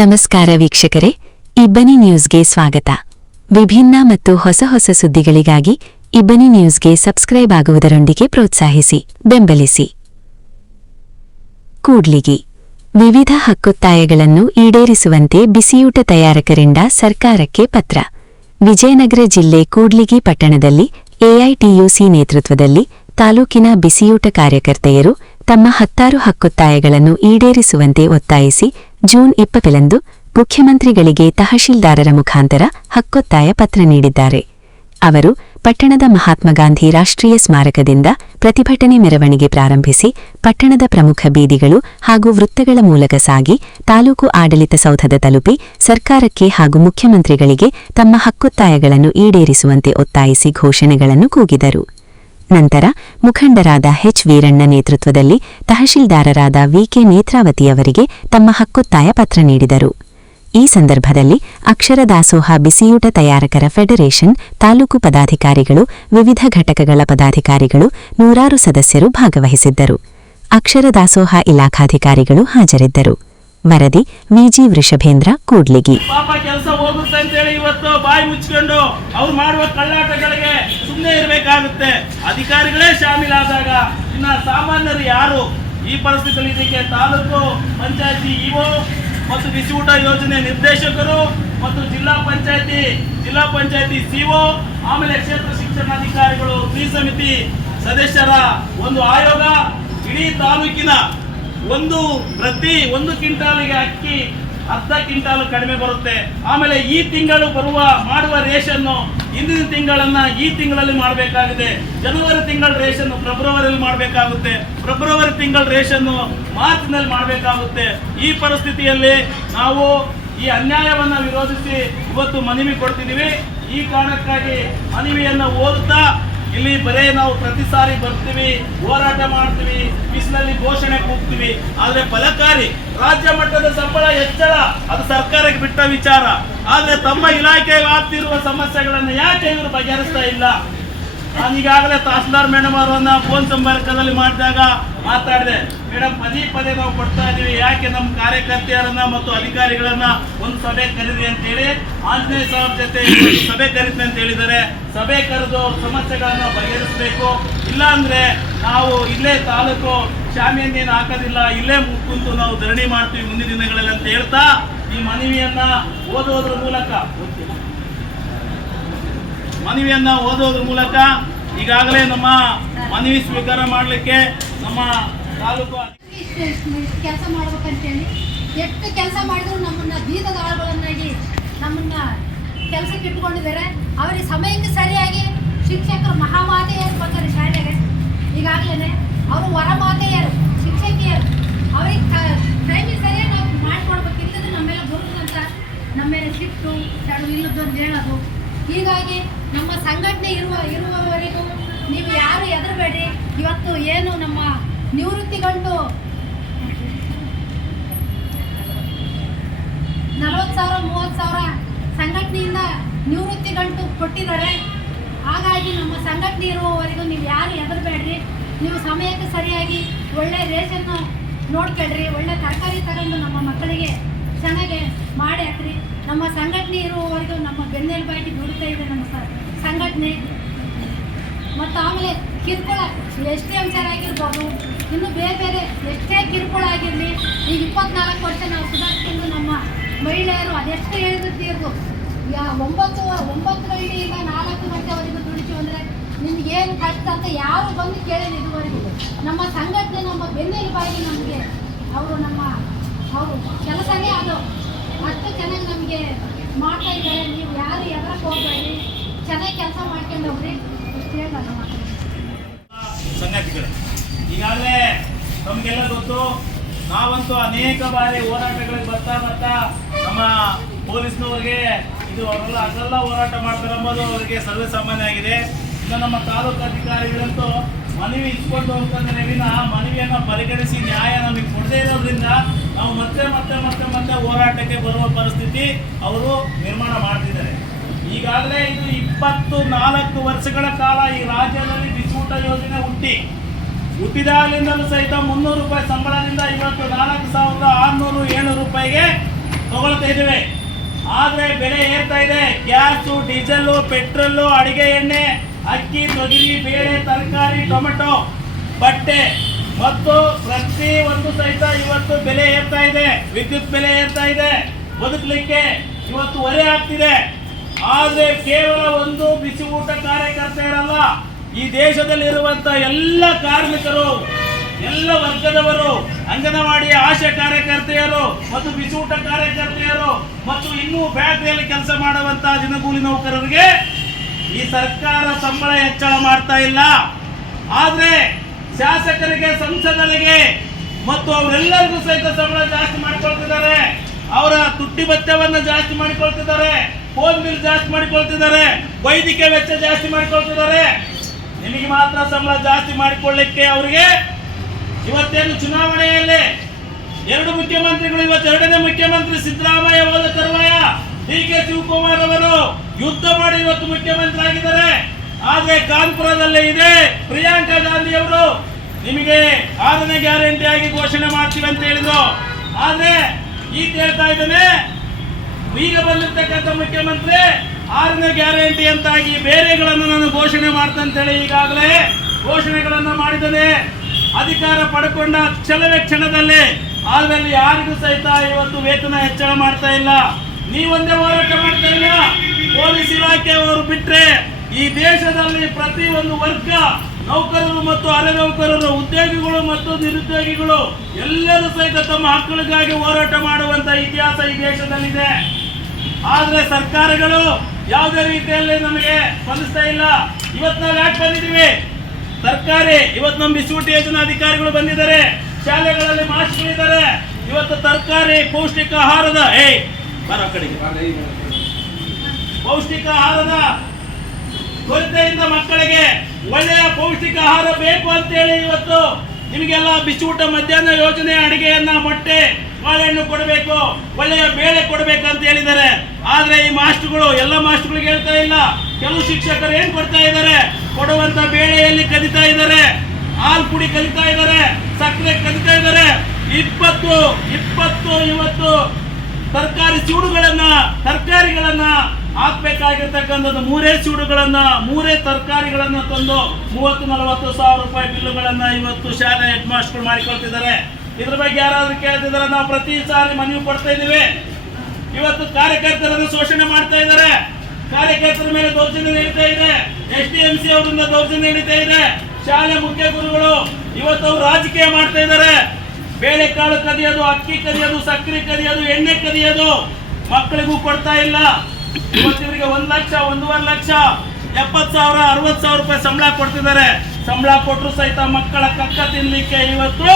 ನಮಸ್ಕಾರ ವೀಕ್ಷಕರೇ, ಇಬ್ಬನಿ ನ್ಯೂಸ್ಗೆ ಸ್ವಾಗತ. ವಿಭಿನ್ನ ಮತ್ತು ಹೊಸ ಸುದ್ದಿಗಳಿಗಾಗಿ ಇಬ್ಬನಿ ನ್ಯೂಸ್ಗೆ ಸಬ್ಸ್ಕ್ರೈಬ್ ಆಗುವುದರೊಂದಿಗೆ ಪ್ರೋತ್ಸಾಹಿಸಿ, ಬೆಂಬಲಿಸಿ. ಕೂಡ್ಲಿಗಿ ವಿವಿಧ ಹಕ್ಕೊತ್ತಾಯಗಳನ್ನು ಈಡೇರಿಸುವಂತೆ ಬಿಸಿಯೂಟ ತಯಾರಕರಿಂದ ಸರ್ಕಾರಕ್ಕೆ ಪತ್ರ. ವಿಜಯನಗರ ಜಿಲ್ಲೆ ಕೂಡ್ಲಿಗಿ ಪಟ್ಟಣದಲ್ಲಿ ಎಐಟಿಯುಸಿ ನೇತೃತ್ವದಲ್ಲಿ ತಾಲೂಕಿನ ಬಿಸಿಯೂಟ ಕಾರ್ಯಕರ್ತೆಯರು ತಮ್ಮ 10 ಹಕ್ಕೊತ್ತಾಯಗಳನ್ನು ಈಡೇರಿಸುವಂತೆ ಒತ್ತಾಯಿಸಿ ಜೂನ್ 20ರಂದು ಮುಖ್ಯಮಂತ್ರಿಗಳಿಗೆ ತಹಶೀಲ್ದಾರರ ಮುಖಾಂತರ ಹಕ್ಕೊತ್ತಾಯ ಪತ್ರ ನೀಡಿದ್ದಾರೆ. ಅವರು ಪಟ್ಟಣದ ಮಹಾತ್ಮ ಗಾಂಧಿ ರಾಷ್ಟ್ರೀಯ ಸ್ಮಾರಕದಿಂದ ಪ್ರತಿಭಟನೆ ಮೆರವಣಿಗೆ ಪ್ರಾರಂಭಿಸಿ ಪಟ್ಟಣದ ಪ್ರಮುಖ ಬೀದಿಗಳು ಹಾಗೂ ವೃತ್ತಗಳ ಮೂಲಕ ಸಾಗಿ ತಾಲೂಕು ಆಡಳಿತ ಸೌಧದ ತಲುಪಿ ಸರ್ಕಾರಕ್ಕೆ ಹಾಗೂ ಮುಖ್ಯಮಂತ್ರಿಗಳಿಗೆ ತಮ್ಮ ಹಕ್ಕೊತ್ತಾಯಗಳನ್ನು ಈಡೇರಿಸುವಂತೆ ಒತ್ತಾಯಿಸಿ ಘೋಷಣೆಗಳನ್ನು ಕೂಗಿದರು. ನಂತರ ಮುಖಂಡರಾದ ಎಚ್ ವೀರಣ್ಣ ನೇತೃತ್ವದಲ್ಲಿ ತಹಶೀಲ್ದಾರರಾದ ವಿಕೆ ನೇತ್ರಾವತಿಯವರಿಗೆ ತಮ್ಮ ಹಕ್ಕೊತ್ತಾಯ ಪತ್ರ ನೀಡಿದರು. ಈ ಸಂದರ್ಭದಲ್ಲಿ ಅಕ್ಷರ ದಾಸೋಹ ಬಿಸಿಯೂಟ ತಯಾರಕರ ಫೆಡರೇಷನ್ ತಾಲೂಕು ಪದಾಧಿಕಾರಿಗಳು, ವಿವಿಧ ಘಟಕಗಳ ಪದಾಧಿಕಾರಿಗಳು, ನೂರಾರು ಸದಸ್ಯರು ಭಾಗವಹಿಸಿದ್ದರು. ಅಕ್ಷರ ದಾಸೋಹ ಇಲಾಖಾಧಿಕಾರಿಗಳು ಹಾಜರಿದ್ದರು. ವರದಿ ವಿಜಿ ವೃಷಭೇಂದ್ರ, ಕೂಡ್ಲಿಗಿ. ಪಾಪ ಕೆಲಸ ಹೋಗುತ್ತೆ ಅಂತೇಳಿ ಇವತ್ತು ಬಾಯಿ ಮುಚ್ಚಿಕೊಂಡು ಅವ್ರು ಮಾಡುವ ಕಳ್ಳಾಟಗಳಿಗೆ ಸುಮ್ಮನೆ ಇರಬೇಕಾಗುತ್ತೆ. ಅಧಿಕಾರಿಗಳೇ ಶಾಮೀಲಾದಾಗ ಇನ್ನು ಸಾಮಾನ್ಯರು ಯಾರು? ಈ ಪರಿಸ್ಥಿತಿಯಲ್ಲಿ ಇದಕ್ಕೆ ತಾಲೂಕು ಪಂಚಾಯತಿ ಇಒ ಮತ್ತು ಬಿಸಿಯೂಟ ಯೋಜನೆ ನಿರ್ದೇಶಕರು ಮತ್ತು ಜಿಲ್ಲಾ ಪಂಚಾಯತಿ ಸಿಒ, ಆಮೇಲೆ ಕ್ಷೇತ್ರ ಶಿಕ್ಷಣಾಧಿಕಾರಿಗಳು, ಸಮಿತಿ ಸದಸ್ಯರ ಒಂದು ಆಯೋಗ, ಇಡೀ ತಾಲೂಕಿನ ಪ್ರತಿ 1 ಕ್ವಿಂಟಾಲಿಗೆ ಅಕ್ಕಿ 10 ಕ್ವಿಂಟಾಲ್ ಕಡಿಮೆ ಬರುತ್ತೆ. ಆಮೇಲೆ ಈ ತಿಂಗಳು ಮಾಡುವ ರೇಷನ್ನು ಹಿಂದಿನ ತಿಂಗಳನ್ನ ಈ ತಿಂಗಳಲ್ಲಿ ಮಾಡಬೇಕಾಗಿದೆ. ಜನವರಿ ತಿಂಗಳ ರೇಷನ್ನು ಫೆಬ್ರವರಿಯಲ್ಲಿ ಮಾಡಬೇಕಾಗುತ್ತೆ. ಫೆಬ್ರವರಿ ತಿಂಗಳ ರೇಷನ್ನು ಮಾರ್ಚ್ನಲ್ಲಿ ಮಾಡಬೇಕಾಗುತ್ತೆ. ಈ ಪರಿಸ್ಥಿತಿಯಲ್ಲಿ ನಾವು ಈ ಅನ್ಯಾಯವನ್ನು ವಿರೋಧಿಸಿ ಇವತ್ತು ಮನವಿ ಕೊಡ್ತಿದ್ದೀವಿ. ಈ ಕಾರಣಕ್ಕಾಗಿ ಮನವಿಯನ್ನು ಓದುತ್ತಾ ಇಲ್ಲಿ ಬರೇ ನಾವು ಪ್ರತಿ ಸಾರಿ ಬರ್ತೀವಿ, ಹೋರಾಟ ಮಾಡ್ತೀವಿ, ಬಿಸಿಲಲ್ಲಿ ಘೋಷಣೆ ಕೂಗ್ತೀವಿ, ಆದ್ರೆ ಫಲಕಾರಿ ರಾಜ್ಯ ಮಟ್ಟದ ಸಂಬಳ ಹೆಚ್ಚಳ ಅದು ಸರ್ಕಾರಕ್ಕೆ ಬಿಟ್ಟ ವಿಚಾರ. ಆದ್ರೆ ತಮ್ಮ ಇಲಾಖೆ ಆಗ್ತಿರುವ ಸಮಸ್ಯೆಗಳನ್ನು ಯಾಕೆ ಇವರು ಬಗೆಹರಿಸ್ತಾ ಇಲ್ಲ? ನಾನೀಗಾಗಲೇ ತಹಸೀಲ್ದಾರ್ ಮೇಡಮ್ ಅವರನ್ನ ಫೋನ್ ಸಂಪರ್ಕದಲ್ಲಿ ಮಾಡಿದಾಗ ಮಾತಾಡಿದೆ. ಮೇಡಮ್, ಪದೇ ನಾವು ಕೊಡ್ತಾ ಇದೀವಿ, ಯಾಕೆ ನಮ್ಮ ಕಾರ್ಯಕರ್ತೆಯರನ್ನ ಮತ್ತು ಅಧಿಕಾರಿಗಳನ್ನ ಒಂದು ಸಭೆ ಕರೀರಿ ಅಂತೇಳಿ ಆಂಜನೇಯ ಸಾಹೇಬ್ ಜೊತೆ ಸಭೆ ಕರೀತೀನಿ ಅಂತ ಹೇಳಿದ್ದಾರೆ. ಸಭೆ ಕರೆದು ಸಮಸ್ಯೆಗಳನ್ನ ಬಗೆಹರಿಸಬೇಕು. ಇಲ್ಲ ಅಂದ್ರೆ ನಾವು ಇಲ್ಲೇ ತಾಲೂಕು ಶಾಮಿಯನ್ನೇನು ಹಾಕೋದಿಲ್ಲ, ಇಲ್ಲೇ ಕುಂತು ನಾವು ಧರಣಿ ಮಾಡ್ತೀವಿ ಮುಂದಿನ ದಿನಗಳಲ್ಲಿ ಅಂತ ಹೇಳ್ತಾ ಈ ಮನವಿಯನ್ನ ಓದೋದ್ರ ಮೂಲಕ ಈಗಾಗಲೇ ನಮ್ಮ ಮನವಿ ಸ್ವೀಕಾರ ಮಾಡಲಿಕ್ಕೆ ನಮ್ಮ ತಾಲೂಕು ಕೆಲಸ ಮಾಡ್ಬೇಕಂತೇಳಿ ಎಷ್ಟು ಕೆಲಸ ಮಾಡಿದ್ರು ನಮ್ಮನ್ನ ಬೀದದ ಆಳುಗಳನ್ನಾಗಿ ನಮ್ಮನ್ನ ಕೆಲಸಕ್ಕೆ ಇಟ್ಕೊಂಡಿದ್ದಾರೆ. ಅವರಿಗೆ ಸಮಯಕ್ಕೆ ಸರಿಯಾಗಿ ಶಿಕ್ಷಕರು ಮಹಾಮಾತೆಯರು ಬರ್ತಾರೆ ಶಾಲೆಗೆ. ಈಗಾಗಲೇ ಅವರು ವರಮಾತೆಯರು, ಶಿಕ್ಷಕಿಯರು, ಅವ್ರಿಗೆ ಟೈಮಿಗೆ ಸರಿಯಾಗಿ ನಾವು ಮಾಡಿಕೊಡ್ಬೇಕು. ಇಲ್ಲದ್ರೆ ನಮ್ಮೆಲ್ಲ ಬರುತ್ತಂತ ನಮ್ಮ ಮೇಲೆ ಸಿಟ್ಟು ತಡು ಇಲ್ಲದ್ದು ಅಂತ ಹೇಳೋದು. ಹೀಗಾಗಿ ನಮ್ಮ ಸಂಘಟನೆ ಇರುವವರೆಗೂ ನೀವು ಯಾರು ಹೆದರಬೇಡಿ. ಇವತ್ತು ಏನು ನಮ್ಮ ನಿವೃತ್ತಿ ಗಂಟು 40,000 30,000 ಸಂಘಟನೆಯಿಂದ ನಿವೃತ್ತಿ ಗಂಟು ಕೊಟ್ಟಿದ್ದಾರೆ. ಹಾಗಾಗಿ ನಮ್ಮ ಸಂಘಟನೆ ಇರುವವರೆಗೂ ನೀವು ಯಾರು ಹೆದರಬೇಡ್ರಿ. ನೀವು ಸಮಯಕ್ಕೆ ಸರಿಯಾಗಿ ಒಳ್ಳೆ ರೇಷನ್ನು ನೋಡ್ಕೊಳ್ರಿ, ಒಳ್ಳೆ ತರಕಾರಿ ತಗೊಂಡು ನಮ್ಮ ಮಕ್ಕಳಿಗೆ ಚೆನ್ನಾಗಿ ಮಾಡಿ ಹಾಕ್ರಿ. ನಮ್ಮ ಸಂಘಟನೆ ಇರುವವರೆಗೂ ನಮ್ಮ ಬೆನ್ನೆಲುಬಾಗಿ ದುಡಿತಾ ಇದೆ ನಮ್ಮ ಸಂಘಟನೆ. ಮತ್ತು ಆಮೇಲೆ ಕಿರುಕುಳ ಎಷ್ಟೇ ವಿಚಾರ ಆಗಿರ್ಬೋದು, ಇನ್ನು ಬೇರೆ ಎಷ್ಟೇ ಕಿರುಕುಳ ಆಗಿರಲಿ, ಈಗ 24 ವರ್ಷ ನಾವು ಸುಧಾರಿಸ್ಕೊಂಡು ನಮ್ಮ ಮಹಿಳೆಯರು ಅದೆಷ್ಟು ಹೇಳಿರ್ತೀರ್ದು 9 ಗಂಟೆಯಿಂದ 4 ಗಂಟೆವರೆಗೂ ದುಡಿತೀವಿ ಅಂದರೆ ನಿಮಗೇನು ಕಷ್ಟ ಅಂತ ಯಾರು ಬಂದು ಕೇಳಿಲ್ಲ ಇದುವರೆಗೂ. ನಮ್ಮ ಸಂಘಟನೆ ನಮ್ಮ ಬೆನ್ನೆಲುಬಾಗಿ ನಮಗೆ ಅವರು ಕೆಲಸನೇ ಅದು ಅಷ್ಟು ಚೆನ್ನಾಗಿ ನಮಗೆ ಮಾಡ್ತಾ ಇದ್ದಾರೆ. ನೀವು ಯಾರು ಎದರಕ್ಕೆ ಹೋಗಬೇಡಿ, ಚೆನ್ನಾಗಿ ಕೆಲಸ ಮಾಡ್ಕೊಂಡು ಹೋಗ್ರಿ. ಇಷ್ಟು ಹೇಳ ನಮ್ಮ ಸಂಗತಿಗಳು ಈಗಾಗಲೇ ನಮಗೆಲ್ಲ ಗೊತ್ತು. ನಾವಂತೂ ಅನೇಕ ಬಾರಿ ಹೋರಾಟಗಳಿಗೆ ಬರ್ತಾ ನಮ್ಮ ಪೊಲೀಸ್ನವ್ರಿಗೆ ಇದು ಅವರೆಲ್ಲ ಅದೆಲ್ಲ ಹೋರಾಟ ಮಾಡ್ತಾರೆ ಎಂಬುದು ಅವರಿಗೆ ಸರ್ವೇ ಸಾಮಾನ್ಯ ಆಗಿದೆ. ಇನ್ನು ನಮ್ಮ ತಾಲೂಕು ಅಧಿಕಾರಿಗಳಂತೂ ಮನವಿ ಇಸ್ಕೊಂಡು ಹೋಗ್ತಂದ್ರೆ ಮನವಿಯನ್ನು ಪರಿಗಣಿಸಿ ನ್ಯಾಯ ನಮಗೆ ಕೊಡದೇ ಇರೋದ್ರಿಂದ ನಾವು ಮತ್ತೆ ಹೋರಾಟಕ್ಕೆ ಬರುವ ಪರಿಸ್ಥಿತಿ ಅವರು ನಿರ್ಮಾಣ ಮಾಡ್ತಿದ್ದಾರೆ. ಈಗಾಗಲೇ ಇದು 24 ವರ್ಷಗಳ ಕಾಲ ಈ ರಾಜ್ಯದಲ್ಲಿ ಬಿಸಿಯೂಟ ಯೋಜನೆ ಹುಟ್ಟಿದಾಗಲಿಂದಲೂ ಸಹಿತ 300 ರೂಪಾಯಿ ಸಂಬಳದಿಂದ ಇವತ್ತು 4,600-700 ರೂಪಾಯಿಗೆ ತಗೊಳ್ತಾ ಇದ್ದೇವೆ. ಆದ್ರೆ ಬೆಲೆ ಏರ್ತಾ ಇದೆ. ಗ್ಯಾಸು, ಡೀಸೆಲ್, ಪೆಟ್ರೋಲ್, ಅಡಿಗೆ ಎಣ್ಣೆ, ಅಕ್ಕಿ, ತೊಗರಿ, ಬೇಳೆ, ತರಕಾರಿ, ಟೊಮೆಟೊ, ಬಟ್ಟೆ ಮತ್ತು ಪ್ರತಿ ಒಂದು ಸಹಿತ ಇವತ್ತು ಬೆಲೆ ಏರ್ತಾ ಇದೆ. ವಿದ್ಯುತ್ ಬೆಲೆ ಏರ್ತಾ ಇದೆ. ಬದುಕಲಿಕ್ಕೆ ಇವತ್ತು ಹೊರೆ ಆಗ್ತಿದೆ. ಆದ್ರೆ ಕೇವಲ ಒಂದು ಬಿಸಿ ಊಟ ಕಾರ್ಯಕರ್ತರಲ್ಲ, ಈ ದೇಶದಲ್ಲಿರುವಂತ ಎಲ್ಲ ಕಾರ್ಮಿಕರು, ಎಲ್ಲ ವರ್ಗದವರು, ಅಂಗನವಾಡಿ ಆಶಾ ಕಾರ್ಯಕರ್ತೆಯರು ಮತ್ತು ಬಿಸಿ ಊಟ ಕಾರ್ಯಕರ್ತೆಯರು ಮತ್ತು ಇನ್ನೂ ಫ್ಯಾಕ್ಟರಿಯಲ್ಲಿ ಕೆಲಸ ಮಾಡುವಂತಹ ದಿನಗೂಲಿ ನೌಕರರಿಗೆ ಈ ಸರ್ಕಾರ ಸಂಬಳ ಹೆಚ್ಚಳ ಮಾಡ್ತಾ ಇಲ್ಲ. ಆದ್ರೆ ಶಾಸಕರಿಗೆ, ಸಂಸದರಿಗೆ ಮತ್ತು ಅವರೆಲ್ಲರಿಗೂ ಸಹಿತ ಸಂಬಳ ಜಾಸ್ತಿ ಮಾಡಿಕೊಳ್ತಿದ್ದಾರೆ. ಅವರ ತುಟ್ಟಿ ಭತ್ಯವನ್ನು ಜಾಸ್ತಿ ಮಾಡಿಕೊಳ್ತಿದ್ದಾರೆ. ಫೋನ್ ಬಿಲ್ ಜಾಸ್ತಿ ಮಾಡಿಕೊಳ್ತಿದ್ದಾರೆ. ವೈದ್ಯಕೀಯ ವೆಚ್ಚ ಜಾಸ್ತಿ ಮಾಡಿಕೊಳ್ತಿದ್ದಾರೆ. ನಿಮಗೆ ಮಾತ್ರ ಸಂಬಳ ಜಾಸ್ತಿ ಮಾಡಿಕೊಳ್ಳಿಕ್ಕೆ ಅವರಿಗೆ ಇವತ್ತೇನು ಚುನಾವಣೆಯಲ್ಲಿ ಎರಡು ಮುಖ್ಯಮಂತ್ರಿಗಳು, ಇವತ್ತು ಎರಡನೇ ಮುಖ್ಯಮಂತ್ರಿ ಸಿದ್ದರಾಮಯ್ಯ ಹೋದ ತರುವಾಯ DK ಶಿವಕುಮಾರ್ ಅವರು ಯುದ್ಧ ಮಾಡಿ ಇವತ್ತು ಮುಖ್ಯಮಂತ್ರಿ ಆಗಿದ್ದಾರೆ. ಆದ್ರೆ ಕಾನ್ಪುರದಲ್ಲಿ ಇದೆ ಪ್ರಿಯಾಂಕಾ ಗಾಂಧಿ ಅವರು ನಿಮಗೆ 6ನೇ ಗ್ಯಾರಂಟಿ ಆಗಿ ಘೋಷಣೆ ಮಾಡ್ತೀವಿ ಅಂತ ಹೇಳಿದ್ರು. ಆದ್ರೆ ಈಗ ಹೇಳ್ತಾ ಇದ್ದಾನೆ, ಈಗ ಬಂದಿರ್ತಕ್ಕಂಥ ಮುಖ್ಯಮಂತ್ರಿ 6ನೇ ಗ್ಯಾರಂಟಿ ಅಂತಾಗಿ ಬೇರೆಗಳನ್ನು ನಾನು ಘೋಷಣೆ ಮಾಡ್ತಂತೇಳಿ ಈಗಾಗಲೇ ಘೋಷಣೆಗಳನ್ನ ಮಾಡಿದ್ದಾನೆ. ಅಧಿಕಾರ ಪಡ್ಕೊಂಡ ಕೆಲವೇ ಕ್ಷಣದಲ್ಲಿ ಆದ್ರಲ್ಲಿ ಯಾರಿಗೂ ಸಹಿತ ಇವತ್ತು ವೇತನ ಹೆಚ್ಚಳ ಮಾಡ್ತಾ ಇಲ್ಲ. ನೀವೊಂದೇ ಹೋರಾಟ ಮಾಡ್ತಾ ಇಲ್ಲ. ಪೊಲೀಸ್ ಇಲಾಖೆಯವರು ಬಿಟ್ರೆ ಈ ದೇಶದಲ್ಲಿ ಪ್ರತಿ ಒಂದು ವರ್ಗ, ನೌಕರರು ಮತ್ತು ಅರೆ ನೌಕರರು, ಉದ್ಯೋಗಿಗಳು ಮತ್ತು ನಿರುದ್ಯೋಗಿಗಳು ಎಲ್ಲರೂ ಸಹಿತ ತಮ್ಮ ಹಕ್ಕುಗಳಿಗಾಗಿ ಹೋರಾಟ ಮಾಡುವಂತ ಇತಿಹಾಸ ಈ ದೇಶದಲ್ಲಿದೆ. ಆದ್ರೆ ಸರ್ಕಾರಗಳು ಯಾವುದೇ ರೀತಿಯಲ್ಲಿ ನಮಗೆ ಸ್ಪಂದಿಸ್ತಾ ಇಲ್ಲ. ಇವತ್ತು ನಾವು ಯಾಕೆ ಬಂದಿದ್ದೀವಿ? ಸರ್ಕಾರಿ ಇವತ್ತು ನಮ್ಮ ಬಿಸಿಯೂಟ ಯೋಜನಾ ಅಧಿಕಾರಿಗಳು ಬಂದಿದ್ದಾರೆ. ಶಾಲೆಗಳಲ್ಲಿ ಮಾಸ್ಟರ್ಗಳಿದ್ದಾರೆ. ಇವತ್ತು ತರಕಾರಿ, ಪೌಷ್ಟಿಕ ಆಹಾರದ ಪೌಷ್ಟಿಕ ಆಹಾರದ ಕೊರತೆಯಿಂದ ಮಕ್ಕಳಿಗೆ ಒಳ್ಳೆಯ ಪೌಷ್ಟಿಕ ಆಹಾರ ಬೇಕು ಅಂತೇಳಿ ಇವತ್ತು ನಿಮಗೆಲ್ಲ ಬಿಸಿಯೂಟ ಮಧ್ಯಾಹ್ನ ಯೋಜನೆ ಅಡಿಗೆಯನ್ನ, ಮೊಟ್ಟೆ, ಬಾಳೆಹಣ್ಣು ಕೊಡಬೇಕು, ಒಳ್ಳೆಯ ಬೇಳೆ ಕೊಡಬೇಕು ಅಂತ ಹೇಳಿದ್ದಾರೆ. ಆದ್ರೆ ಈ ಮಾಸ್ಟರ್ಗಳು ಎಲ್ಲ ಮಾಸ್ಟರ್ಗಳಿಗೆ ಹೇಳ್ತಾ ಇಲ್ಲ. ಕೆಲವು ಶಿಕ್ಷಕರು ಏನ್ ಕೊಡ್ತಾ ಇದ್ದಾರೆ? ಕೊಡುವಂತ ಬೇಳೆಯಲ್ಲಿ ಕದಿತಾ ಇದ್ದಾರೆ, ಹಾಲು ಪುಡಿ ಕದಿತಾ ಇದ್ದಾರೆ, ಸಕ್ಕರೆ ಕದಿತಾ ಇದ್ದಾರೆ. 20 ಇವತ್ತು ತರಕಾರಿಗಳನ್ನ ಹಾಕ್ಬೇಕಾಗಿರ್ತಕ್ಕಂಥದ್ದು 3 ಸೂಡುಗಳನ್ನ, 3 ತರಕಾರಿಗಳನ್ನ ತಂದು 30-40 ಸಾವಿರ ರೂಪಾಯಿ ಬಿಲ್ಲುಗಳನ್ನ ಇವತ್ತು ಶಾಲೆ ಹೆಡ್ ಮಾಸ್ಟರ್ಗಳು ಮಾಡಿಕೊಳ್ತಿದ್ದಾರೆ. ಇದ್ರ ಬಗ್ಗೆ ಯಾರಾದ್ರೂ ಕೇಳ್ತಿದ್ದಾರೆ? ನಾವು ಪ್ರತಿ ಸಾರಿ ಮನವಿ ಕೊಡ್ತಾ ಇದ್ದೀವಿ. ಇವತ್ತು ಕಾರ್ಯಕರ್ತರನ್ನು ಶೋಷಣೆ ಮಾಡ್ತಾ ಇದ್ದಾರೆ. ಕಾರ್ಯಕರ್ತರ ಮೇಲೆ ದೌರ್ಜನ್ಯ ನಡೀತಾ ಇದೆ. SDMC ಅವರಿಂದ ದೌರ್ಜನ್ಯ ನಡೀತಾ ಇದೆ. ಶಾಲೆ ಮುಖ್ಯ ಗುರುಗಳು ಇವತ್ತು ಅವರು ರಾಜಕೀಯ ಮಾಡ್ತಾ ಇದ್ದಾರೆ. ಬೇಳೆಕಾಳು ಕದಿಯೋದು, ಅಕ್ಕಿ ಕದಿಯೋದು, ಸಕ್ಕರೆ ಕದಿಯೋದು, ಎಣ್ಣೆ ಕದಿಯೋದು, ಮಕ್ಕಳಿಗೂ ಕೊಡ್ತಾ ಇಲ್ಲ. ಇವತ್ತಿವರಿಗೆ 1 ಲಕ್ಷ, 1.5 ಲಕ್ಷ, 70,000, 60,000 ರೂಪಾಯಿ ಸಂಬಳ ಕೊಡ್ತಿದ್ದಾರೆ. ಸಂಬಳ ಕೊಟ್ಟರು ಸಹಿತ ಮಕ್ಕಳ ಕಕ್ಕ ತಿನ್ಲಿಕ್ಕೆ ಇವತ್ತು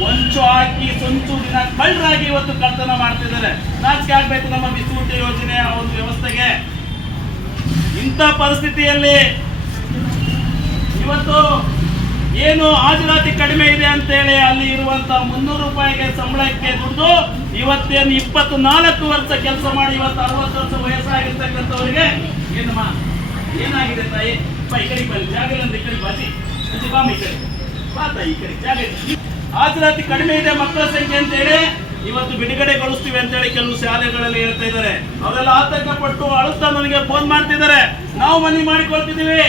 ಹೊಂಚು ಹಾಕಿ ಸಂಚು ದಿನ ಕಳ್ಳರಾಗಿ ಇವತ್ತು ಕಳ್ತನ ಮಾಡ್ತಿದ್ದಾರೆ. ನಾಚಿಕೆ ಆಗ್ಬೇಕು ನಮ್ಮ ಬಿಸಿಯೂಟ ಯೋಜನೆಯ ಒಂದು ವ್ಯವಸ್ಥೆಗೆ. ಇಂಥ ಪರಿಸ್ಥಿತಿಯಲ್ಲಿ ಇವತ್ತು ಏನು ಹಾಜರಾತಿ ಕಡಿಮೆ ಇದೆ ಅಂತೇಳಿ ಅಲ್ಲಿ ಇರುವಂತ 300 ರೂಪಾಯಿಗೆ ಸಂಬಳಕ್ಕೆ ದುಡ್ಡು ಇವತ್ತೇನು 24 ವರ್ಷ ಕೆಲಸ ಮಾಡಿ ಇವತ್ತು 60 ವರ್ಷ ವಯಸ್ಸಾಗಿರ್ತಕ್ಕಂಥವರಿಗೆ ಏನಮ್ಮ ಏನಾಗಿದೆ ತಾಯಿ? ಈ ಕಡೆ ಬನ್ನಿ, ಜಾಗ ಇಲ್ಲ, ಈ ಕಡೆ ಬಾಜಿ ಬಾಮ, ಈ ಕಡೆ ಬಾತ, ಈ ಕಡೆ ಜಾಗ ಇದೆ. ಹಾಜರಾತಿ ಕಡಿಮೆ ಇದೆ ಮಕ್ಕಳ ಸಂಖ್ಯೆ ಅಂತೇಳಿ ಇವತ್ತು ಬಿಡುಗಡೆಗೊಳಿಸ್ತೀವಿ ಅಂತೇಳಿ ಕೆಲವು ಶಾಲೆಗಳಲ್ಲಿ ಹೇಳ್ತಾ ಇದ್ದಾರೆ. ಅವರೆಲ್ಲ ಆತಂಕ ಪಟ್ಟು ಅಳುತ್ತಾ ನನಗೆ ಫೋನ್ ಮಾಡ್ತಿದ್ದಾರೆ. ನಾವು ಮನವಿ ಮಾಡಿಕೊಳ್ತಿದ್ದೀವಿ.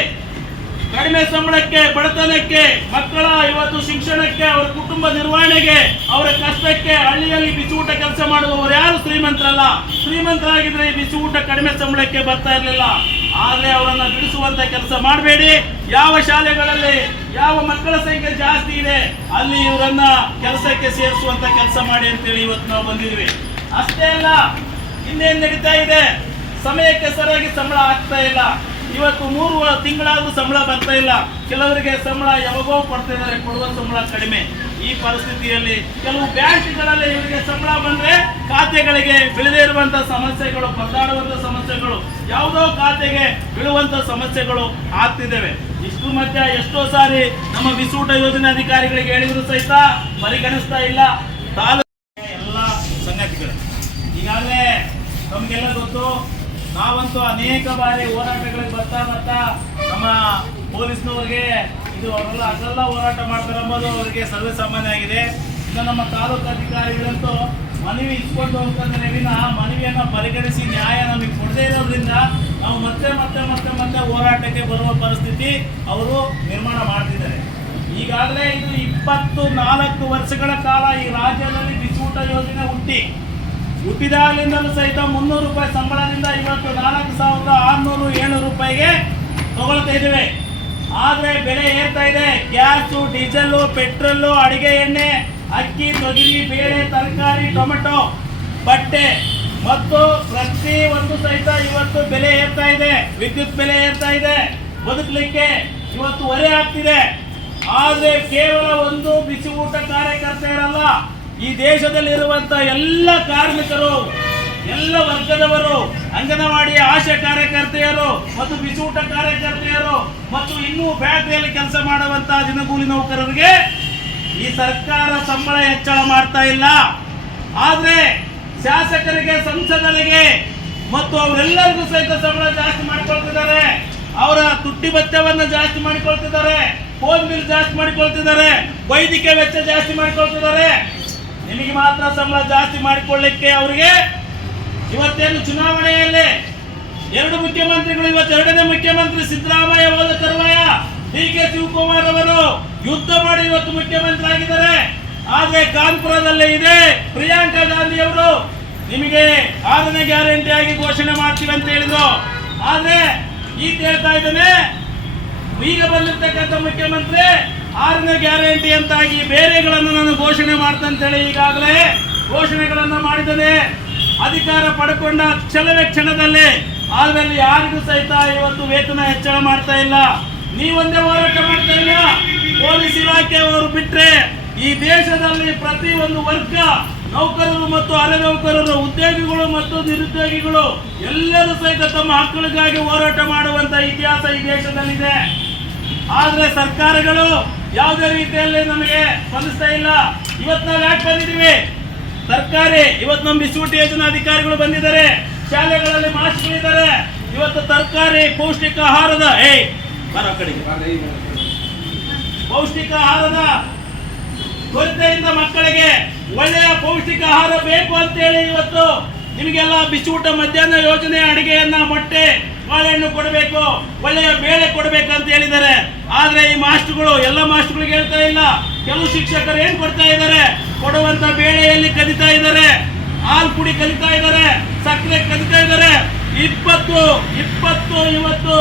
ಕಡಿಮೆ ಸಂಬಳಕ್ಕೆ, ಬಡತನಕ್ಕೆ, ಮಕ್ಕಳ ಇವತ್ತು ಶಿಕ್ಷಣಕ್ಕೆ, ಅವರ ಕುಟುಂಬ ನಿರ್ವಹಣೆಗೆ, ಅವರ ಕಷ್ಟಕ್ಕೆ ಹಳ್ಳಿಯಲ್ಲಿ ಬಿಸಿಯೂಟ ಕೆಲಸ ಮಾಡುವವರು ಯಾರು ಶ್ರೀಮಂತರಲ್ಲ. ಶ್ರೀಮಂತರಾಗಿದ್ರೆ ಈ ಬಿಸಿಯೂಟ ಕಡಿಮೆ ಸಂಬಳಕ್ಕೆ ಬರ್ತಾ ಇರಲಿಲ್ಲ. ಆದ್ರೆ ಅವರನ್ನ ಬಿಡಿಸುವಂತ ಕೆಲಸ ಮಾಡಬೇಡಿ. ಯಾವ ಶಾಲೆಗಳಲ್ಲಿ ಯಾವ ಮಕ್ಕಳ ಸಂಖ್ಯೆ ಜಾಸ್ತಿ ಇದೆ ಅಲ್ಲಿ ಇವರನ್ನ ಕೆಲಸಕ್ಕೆ ಸೇರಿಸುವಂತ ಕೆಲಸ ಮಾಡಿ ಅಂತೇಳಿ ಇವತ್ತು ನಾವು ಬಂದಿದ್ವಿ. ಅಷ್ಟೇ ಅಲ್ಲ, ಇನ್ನೇನ್ ನಡೀತಾ ಇದೆ? ಸಮಯಕ್ಕೆ ಸರಿಯಾಗಿ ಸಂಬಳ ಆಗ್ತಾ ಇಲ್ಲ. ಇವತ್ತು 3 ತಿಂಗಳಾದ್ರೂ ಸಂಬಳ ಬರ್ತಾ ಇಲ್ಲ. ಕೆಲವರಿಗೆ ಸಂಬಳ ಯಾವಾಗೋ ಕೊಡ್ತಾ ಇದ್ದಾರೆ, ಕೊಡುವ ಸಂಬಳ ಕಡಿಮೆ. ಈ ಪರಿಸ್ಥಿತಿಯಲ್ಲಿ ಕೆಲವು ಬ್ಯಾಂಕ್ಗಳಲ್ಲಿ ಇವರಿಗೆ ಸಂಬಳ ಬಂದ್ರೆ ಖಾತೆಗಳಿಗೆ ಬೀಳದೇ ಇರುವಂತ ಸಮಸ್ಯೆಗಳು, ಪರದಾಡುವಂತ ಸಮಸ್ಯೆಗಳು, ಯಾವುದೋ ಖಾತೆಗೆ ಬೀಳುವಂತ ಸಮಸ್ಯೆಗಳು ಆಗ್ತಿದ್ದೇವೆ. ಇಷ್ಟು ಮಧ್ಯ ಎಷ್ಟೋ ಸಾರಿ ನಮ್ಮ ಬಿಸಿಯೂಟ ಯೋಜನೆ ಅಧಿಕಾರಿಗಳಿಗೆ ಹೇಳಿದ್ರು ಸಹಿತ ಪರಿಗಣಿಸ್ತಾ ಇಲ್ಲ. ತಾಲೂಕು ಎಲ್ಲ ಸಂಗತಿಗಳು ಈಗಾಗಲೇ ನಮಗೆಲ್ಲ ಗೊತ್ತು. ನಾವಂತೂ ಅನೇಕ ಬಾರಿ ಹೋರಾಟಗಳಿಗೆ ಬರ್ತಾ ನಮ್ಮ ಪೊಲೀಸ್ನವರಿಗೆ ಇದು ಅವರೆಲ್ಲ ಅದೆಲ್ಲ ಹೋರಾಟ ಮಾಡ್ತಾರೆ ಎಂಬುದು ಅವರಿಗೆ ಸರ್ವೇ ಸಾಮಾನ್ಯ ಆಗಿದೆ. ಇನ್ನು ನಮ್ಮ ತಾಲೂಕು ಅಧಿಕಾರಿಗಳಂತೂ ಮನವಿ ಇಸ್ಕೊಂಡು ಹೋಗ್ತಾರೆ ವಿನ ಮನವಿಯನ್ನು ಪರಿಗಣಿಸಿ ನ್ಯಾಯ ನಮಗೆ ಕೊಡದೇ ಇರೋದ್ರಿಂದ ನಾವು ಮತ್ತೆ ಹೋರಾಟಕ್ಕೆ ಬರುವ ಪರಿಸ್ಥಿತಿ ಅವರು ನಿರ್ಮಾಣ ಮಾಡ್ತಿದ್ದಾರೆ. ಈಗಾಗಲೇ ಇದು 24 ವರ್ಷಗಳ ಕಾಲ ಈ ರಾಜ್ಯದಲ್ಲಿ ಬಿಸಿಯೂಟ ಯೋಜನೆ ಹುಟ್ಟಿದಾಗಲಿಂದಲೂ ಸಹಿತ 300 ರೂಪಾಯಿ ಸಂಬಳದಿಂದ ಇವತ್ತು 4,600-700 ರೂಪಾಯಿಗೆ ತಗೊಳ್ತಾ ಇದ್ದೇವೆ. ಆದರೆ ಬೆಲೆ ಏರ್ತಾ ಇದೆ. ಗ್ಯಾಸು, ಡೀಸೆಲ್ಲು, ಪೆಟ್ರೋಲು, ಅಡಿಗೆ ಎಣ್ಣೆ, ಅಕ್ಕಿ, ತೊಗರಿ, ಬೇಳೆ, ತರಕಾರಿ, ಟೊಮೆಟೊ, ಬಟ್ಟೆ ಮತ್ತು ಪ್ರತಿ ಒಂದು ಸಹಿತ ಇವತ್ತು ಬೆಲೆ ಏರ್ತಾ ಇದೆ. ವಿದ್ಯುತ್ ಬೆಲೆ ಏರ್ತಾ ಇದೆ. ಬದುಕಲಿಕ್ಕೆ ಇವತ್ತು ಹೊರೆ ಆಗ್ತಿದೆ. ಆದರೆ ಕೇವಲ ಒಂದು ಬಿಸಿ ಊಟ ಕಾರ್ಯಕರ್ತರಲ್ಲ, ಈ ದೇಶದಲ್ಲಿರುವಂಥ ಎಲ್ಲ ಕಾರ್ಮಿಕರು, ಎಲ್ಲ ವರ್ಗದವರು, ಅಂಗನವಾಡಿ ಆಶಾ ಕಾರ್ಯಕರ್ತೆಯರು ಮತ್ತು ಬಿಸಿಯೂಟ ಕಾರ್ಯಕರ್ತೆಯರು ಮತ್ತು ಇನ್ನೂ ಫ್ಯಾಕ್ಟರಿಯಲ್ಲಿ ಕೆಲಸ ಮಾಡುವಂತಹ ದಿನಗೂಲಿ ನೌಕರರಿಗೆ ಈ ಸರ್ಕಾರ ಸಂಬಳ ಹೆಚ್ಚಳ ಮಾಡ್ತಾ ಇಲ್ಲ. ಆದರೆ ಶಾಸಕರಿಗೆ, ಸಂಸದರಿಗೆ ಮತ್ತು ಅವರೆಲ್ಲರಿಗೂ ಸಹಿತ ಸಂಬಳ ಜಾಸ್ತಿ ಮಾಡಿಕೊಳ್ತಿದ್ದಾರೆ. ಅವರ ತುಟ್ಟಿ ಭತ್ಯವನ್ನು ಜಾಸ್ತಿ ಮಾಡಿಕೊಳ್ತಿದ್ದಾರೆ, ಫೋನ್ ಬಿಲ್ ಜಾಸ್ತಿ ಮಾಡಿಕೊಳ್ತಿದ್ದಾರೆ, ವೈದ್ಯಕೀಯ ವೆಚ್ಚ ಜಾಸ್ತಿ ಮಾಡಿಕೊಳ್ತಿದ್ದಾರೆ. ನಿಮಗೆ ಮಾತ್ರ ಸಂಬಳ ಜಾಸ್ತಿ ಮಾಡಿಕೊಳ್ಳಿಕ್ಕೆ ಅವರಿಗೆ ಇವತ್ತೇನು ಚುನಾವಣೆಯಲ್ಲಿ 2 ಮುಖ್ಯಮಂತ್ರಿಗಳು, ಇವತ್ತು 2ನೇ ಮುಖ್ಯಮಂತ್ರಿ ಸಿದ್ದರಾಮಯ್ಯ ಹೋದ ತರುವಾಯ DK ಶಿವಕುಮಾರ್ ಅವರು ಯುದ್ಧ ಮಾಡಿ ಇವತ್ತು ಮುಖ್ಯಮಂತ್ರಿ ಆಗಿದ್ದಾರೆ. ಆದ್ರೆ ಕಾನ್ಪುರದಲ್ಲಿ ಇದೆ ಪ್ರಿಯಾಂಕಾ ಗಾಂಧಿ ಅವರು ನಿಮಗೆ 6ನೇ ಗ್ಯಾರಂಟಿ ಆಗಿ ಘೋಷಣೆ ಮಾಡ್ತೀವಿ ಅಂತ ಹೇಳಿದ್ರು. ಆದ್ರೆ ಈಗ ಹೇಳ್ತಾ ಇದ್ದಾನೆ, ಈಗ ಬಂದಿರ್ತಕ್ಕಂಥ ಮುಖ್ಯಮಂತ್ರಿ 6ನೇ ಗ್ಯಾರಂಟಿ ಅಂತಾಗಿ ಬೇರೆಗಳನ್ನು ನಾನು ಘೋಷಣೆ ಮಾಡ್ತಂತೇಳಿ ಈಗಾಗಲೇ ಘೋಷಣೆಗಳನ್ನು ಮಾಡಿದ್ದಾನೆ. ಅಧಿಕಾರ ಪಡ್ಕೊಂಡ ಕ್ಷಣದಲ್ಲಿ ಆದ್ಮೇಲೆ ಯಾರಿಗೂ ಸಹಿತ ಇವತ್ತು ವೇತನ ಹೆಚ್ಚಳ ಮಾಡ್ತಾ ಇಲ್ಲ. ನೀವೊಂದೇ ಹೋರಾಟ ಮಾಡ್ತಾ ಇಲ್ಲ. ಪೊಲೀಸ್ ಇಲಾಖೆಯವರು ಬಿಟ್ರೆ ಈ ದೇಶದಲ್ಲಿ ಪ್ರತಿ ಒಂದು ವರ್ಗ, ನೌಕರರು ಮತ್ತು ಅರೆ ನೌಕರರು, ಉದ್ಯೋಗಿಗಳು ಮತ್ತು ನಿರುದ್ಯೋಗಿಗಳು ಎಲ್ಲರೂ ಸಹಿತ ತಮ್ಮ ಹಕ್ಕುಗಳಿಗಾಗಿ ಹೋರಾಟ ಮಾಡುವಂತ ಇತಿಹಾಸ ಈ ದೇಶದಲ್ಲಿದೆ. ಆದ್ರೆ ಸರ್ಕಾರಗಳು ಯಾವುದೇ ರೀತಿಯಲ್ಲಿ ನಮಗೆ ಸ್ಪಂದಿಸ್ತಾ ಇಲ್ಲ. ಇವತ್ತು ನಾವು ಯಾಕೆ ಬಂದಿದ್ದೀವಿ? ಸರ್ಕಾರಿ ಇವತ್ತು ನಮ್ಮ ಬಿಸಿಯೂಟ ಯೋಜನಾ ಅಧಿಕಾರಿಗಳು ಬಂದಿದ್ದಾರೆ. ಶಾಲೆಗಳಲ್ಲಿ ಮಾಸ್ಕ್ಗಳಿದ್ದಾರೆ. ಇವತ್ತು ತರಕಾರಿ, ಪೌಷ್ಟಿಕ ಆಹಾರದ ಪೌಷ್ಟಿಕ ಆಹಾರದ ಕೊರತೆಯಿಂದ ಮಕ್ಕಳಿಗೆ ಒಳ್ಳೆಯ ಪೌಷ್ಟಿಕ ಆಹಾರ ಬೇಕು ಅಂತೇಳಿ ಇವತ್ತು ನಿಮಗೆಲ್ಲ ಬಿಸಿಯೂಟ ಮಧ್ಯಾಹ್ನ ಯೋಜನೆ ಅಡಿಗೆಯನ್ನ, ಮೊಟ್ಟೆ, ಬಾಳೆಹಣ್ಣು ಕೊಡಬೇಕು, ಒಳ್ಳೆಯ ಬೇಳೆ ಕೊಡಬೇಕು ಅಂತ ಹೇಳಿದ್ದಾರೆ. ಆದ್ರೆ ಈ ಮಾಸ್ಟರ್ಗಳು ಎಲ್ಲ ಮಾಸ್ಟರ್ಗಳಿಗೆ ಹೇಳ್ತಾ ಇಲ್ಲ. ಕೆಲವು ಶಿಕ್ಷಕರು ಏನ್ ಕೊಡ್ತಾ ಇದ್ದಾರೆ? ಕೊಡುವಂತ ಬೇಳೆಯಲ್ಲಿ ಕದಿತಾ ಇದ್ದಾರೆ, ಹಾಲು ಪುಡಿ ಕಲಿತಾ ಇದ್ದಾರೆ, ಸಕ್ಕರೆ ಕಲಿತಾ ಇದ್ದಾರೆ. 20 ಇವತ್ತು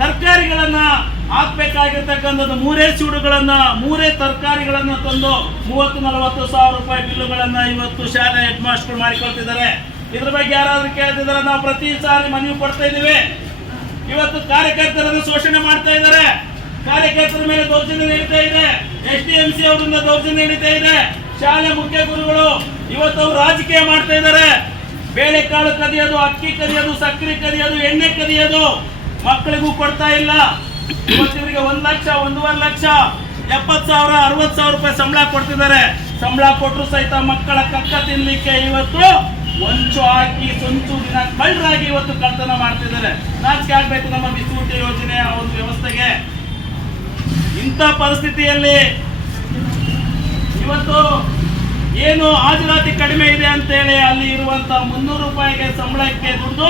ತರಕಾರಿಗಳನ್ನ ಹಾಕ್ಬೇಕಾಗಿರ್ತಕ್ಕಂಥದ್ದು 3 ಸೂಡುಗಳನ್ನ, 3 ತರಕಾರಿಗಳನ್ನ ತಂದು 30-40 ಸಾವಿರ ರೂಪಾಯಿ ಬಿಲ್ಲುಗಳನ್ನ ಇವತ್ತು ಶಾಲೆ ಹೆಡ್ ಮಾಸ್ಟರ್ ಮಾಡಿಕೊಳ್ತಿದ್ದಾರೆ. ಇದ್ರ ಬಗ್ಗೆ ಯಾರಾದ್ರೂ ಕೇಳ್ತಿದ್ದಾರೆ? ನಾವು ಪ್ರತಿ ಸಾರಿ ಮನವಿ ಕೊಡ್ತಾ ಇದ್ದೀವಿ. ಇವತ್ತು ಕಾರ್ಯಕರ್ತರನ್ನು ಶೋಷಣೆ ಮಾಡ್ತಾ ಇದ್ದಾರೆ. ಕಾರ್ಯಕರ್ತರ ಮೇಲೆ ದೌರ್ಜನ್ಯ ನಡೀತಾ ಇದೆ. SDMC ಅವರಿಂದ ದೌರ್ಜನ್ಯ ನಡೀತಾ ಇದೆ. ಶಾಲೆ ಮುಖ್ಯ ಗುರುಗಳು ಇವತ್ತು ಅವರು ರಾಜಕೀಯ ಮಾಡ್ತಾ ಇದ್ದಾರೆ. ಬೇಳೆಕಾಳು ಕದಿಯೋದು, ಅಕ್ಕಿ ಕದಿಯೋದು, ಸಕ್ಕರೆ ಕದಿಯೋದು, ಎಣ್ಣೆ ಕದಿಯೋದು, ಮಕ್ಕಳಿಗೂ ಕೊಡ್ತಾ ಇಲ್ಲ. ಇವತ್ತಿವರಿಗೆ 1 ಲಕ್ಷ, 1.5 ಲಕ್ಷ, 70,000, 60,000 ರೂಪಾಯಿ ಸಂಬಳ ಕೊಡ್ತಿದ್ದಾರೆ. ಸಂಬಳ ಕೊಟ್ಟರು ಸಹಿತ ಮಕ್ಕಳ ಕಕ್ಕ ತಿನ್ಲಿಕ್ಕೆ ಇವತ್ತು ಹೊಂಚು ಹಾಕಿ ಸಂಚು ದಿನ ಕಳ್ಳರಾಗಿ ಇವತ್ತು ಕಳ್ತನ ಮಾಡ್ತಿದ್ದಾರೆ. ನಾಚಿಕೆ ಆಗ್ಬೇಕು ನಮ್ಮ ಬಿಸಿಯೂಟ ಯೋಜನೆಯ ಒಂದು ವ್ಯವಸ್ಥೆಗೆ. ಇಂಥ ಪರಿಸ್ಥಿತಿಯಲ್ಲಿ ಇವತ್ತು ಏನು ಹಾಜರಾತಿ ಕಡಿಮೆ ಇದೆ ಅಂತೇಳಿ ಅಲ್ಲಿ ಇರುವಂತ 300 ರೂಪಾಯಿಗೆ ಸಂಬಳಕ್ಕೆ ದುಡ್ಡು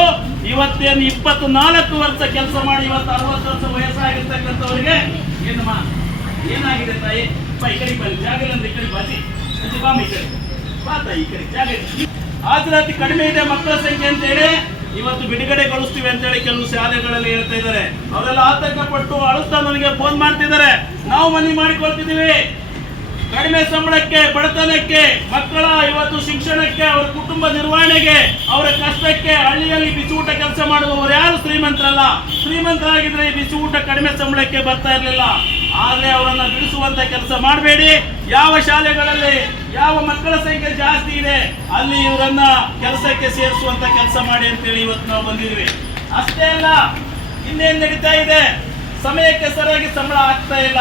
ಇವತ್ತೇನು 24 ವರ್ಷ ಕೆಲಸ ಮಾಡಿ ಇವತ್ತು 60 ವರ್ಷ ವಯಸ್ಸಾಗಿರ್ತಕ್ಕಂಥವರಿಗೆ ಏನಮ್ಮ ಏನಾಗಿದೆ ತಾಯಿ? ಈ ಕಡೆ ಬನ್ನಿ, ಜಾಗ ಇಲ್ಲ, ಈ ಕಡೆ ಬಾಜಿ ಬಾಮಿ, ಈ ಕಡೆ ಬಾತ, ಈ ಕಡೆ ಜಾಗ. ಹಾಜರಾತಿ ಕಡಿಮೆ ಇದೆ ಮಕ್ಕಳ ಸಂಖ್ಯೆ ಅಂತೇಳಿ ಇವತ್ತು ಬಿಡುಗಡೆಗೊಳಿಸ್ತೀವಿ ಅಂತೇಳಿ ಕೆಲವು ಶಾಲೆಗಳಲ್ಲಿ ಹೇಳ್ತಾ ಇದ್ದಾರೆ. ಅವರೆಲ್ಲ ಆತಂಕ ಪಟ್ಟು ಅಳುತ್ತಾ ನನಗೆ ಫೋನ್ ಮಾಡ್ತಿದ್ದಾರೆ. ನಾವು ಮನವಿ ಮಾಡಿಕೊಳ್ತಿದ್ದೀವಿ. ಕಡಿಮೆ ಸಂಬಳಕ್ಕೆ, ಬಡತನಕ್ಕೆ, ಮಕ್ಕಳ ಇವತ್ತು ಶಿಕ್ಷಣಕ್ಕೆ, ಅವರ ಕುಟುಂಬ ನಿರ್ವಹಣೆಗೆ, ಅವರ ಕಷ್ಟಕ್ಕೆ ಹಳ್ಳಿಯಲ್ಲಿ ಬಿಸಿಯೂಟ ಕೆಲಸ ಮಾಡುವವರು ಯಾರು ಶ್ರೀಮಂತರಲ್ಲ. ಶ್ರೀಮಂತರಾಗಿದ್ರೆ ಈ ಬಿಸಿಯೂಟ ಕಡಿಮೆ ಸಂಬಳಕ್ಕೆ ಬರ್ತಾ ಇರಲಿಲ್ಲ. ಆದ್ರೆ ಅವರನ್ನ ಬಿಡಿಸುವಂತ ಕೆಲಸ ಮಾಡಬೇಡಿ. ಯಾವ ಶಾಲೆಗಳಲ್ಲಿ ಯಾವ ಮಕ್ಕಳ ಸಂಖ್ಯೆ ಜಾಸ್ತಿ ಇದೆ ಅಲ್ಲಿ ಇವರನ್ನ ಕೆಲಸಕ್ಕೆ ಸೇರಿಸುವಂತ ಕೆಲಸ ಮಾಡಿ ಅಂತೇಳಿ ಇವತ್ತು ನಾವು ಬಂದಿದ್ವಿ. ಅಷ್ಟೇ ಅಲ್ಲ, ಇನ್ನೇನ್ ನಡೀತಾ ಇದೆ? ಸಮಯಕ್ಕೆ ಸರಿಯಾಗಿ ಸಂಬಳ ಆಗ್ತಾ ಇಲ್ಲ.